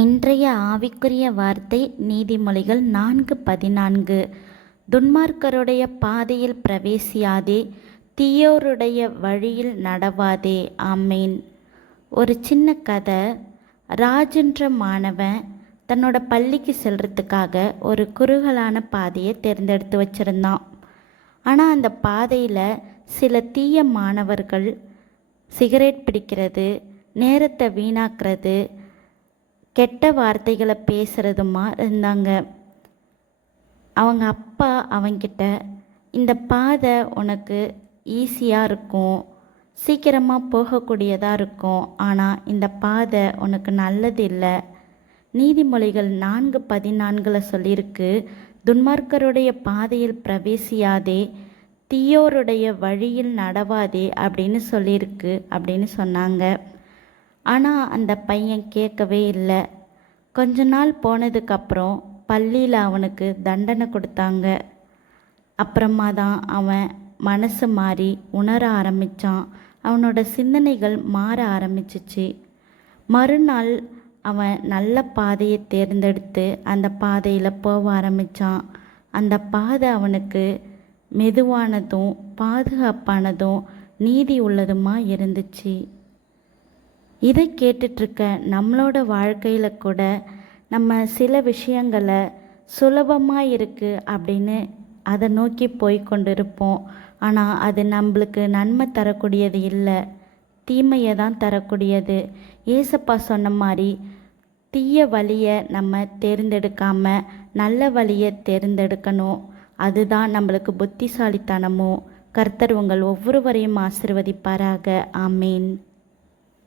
இன்றைய ஆவிக்குரிய வார்த்தை நீதிமொழிகள் 4:14. துன்மார்க்கருடைய பாதையில் பிரவேசியாதே, தீயோருடைய வழியில் நடவாதே. ஆமேன். ஒரு சின்ன கதை. ராஜென்ற மாணவன் தன்னோட பள்ளிக்கு செல்றதுக்காக ஒரு குறுகலான பாதையை தேர்ந்தெடுத்து வச்சுருந்தான். ஆனால் அந்த பாதையில் சில தீய மாணவர்கள் சிகரெட் பிடிக்கிறது, நேரத்தை வீணாக்கிறது, கெட்ட வார்த்தைகளை பேசுகிறதுமா இருந்தாங்க. அவங்க அப்பா அவங்கிட்ட, இந்த பாதை உனக்கு ஈஸியாக இருக்கும், சீக்கிரமாக போகக்கூடியதாக இருக்கும், ஆனால் இந்த பாதை உனக்கு நல்லது இல்லை. நீதிமொழிகள் 4:14 சொல்லியிருக்கு, துன்மார்க்கருடைய பாதையில் பிரவேசியாதே, தீயோருடைய வழியில் நடவாதே அப்படின்னு சொல்லியிருக்கு அப்படின்னு சொன்னாங்க. ஆனால் அந்த பையன் கேட்கவே இல்லை. கொஞ்ச நாள் போனதுக்கப்புறம் பள்ளியில் அவனுக்கு தண்டனை கொடுத்தாங்க. அப்புறமா தான் அவன் மனசு மாறி உணர ஆரம்பித்தான். அவனோட சிந்தனைகள் மாற ஆரம்பிச்சிச்சு. மறுநாள் அவன் நல்ல பாதையை தேர்ந்தெடுத்து அந்த பாதையில் போக ஆரம்பித்தான். அந்த பாதை அவனுக்கு மெதுவானதும் பாதுகாப்பானதும் நீதி உள்ளதுமா இருந்துச்சு. இதை கேட்டுட்ருக்க நம்மளோட வாழ்க்கையில் கூட நம்ம சில விஷயங்களை சுலபமாக இருக்குது அப்படின்னு அதை நோக்கி போய் கொண்டு இருப்போம். ஆனால் அது நம்மளுக்கு நன்மை தரக்கூடியது இல்லை, தீமையை தான் தரக்கூடியது. ஏசப்பா சொன்ன மாதிரி தீய வழியை நம்ம தேர்ந்தெடுக்காமல் நல்ல வழியை தேர்ந்தெடுக்கணும். அதுதான் நம்மளுக்கு புத்திசாலித்தனமும். கர்த்தர் உங்கள் ஒவ்வொருவரையும் ஆசீர்வதிப்பாராக. ஆமேன்.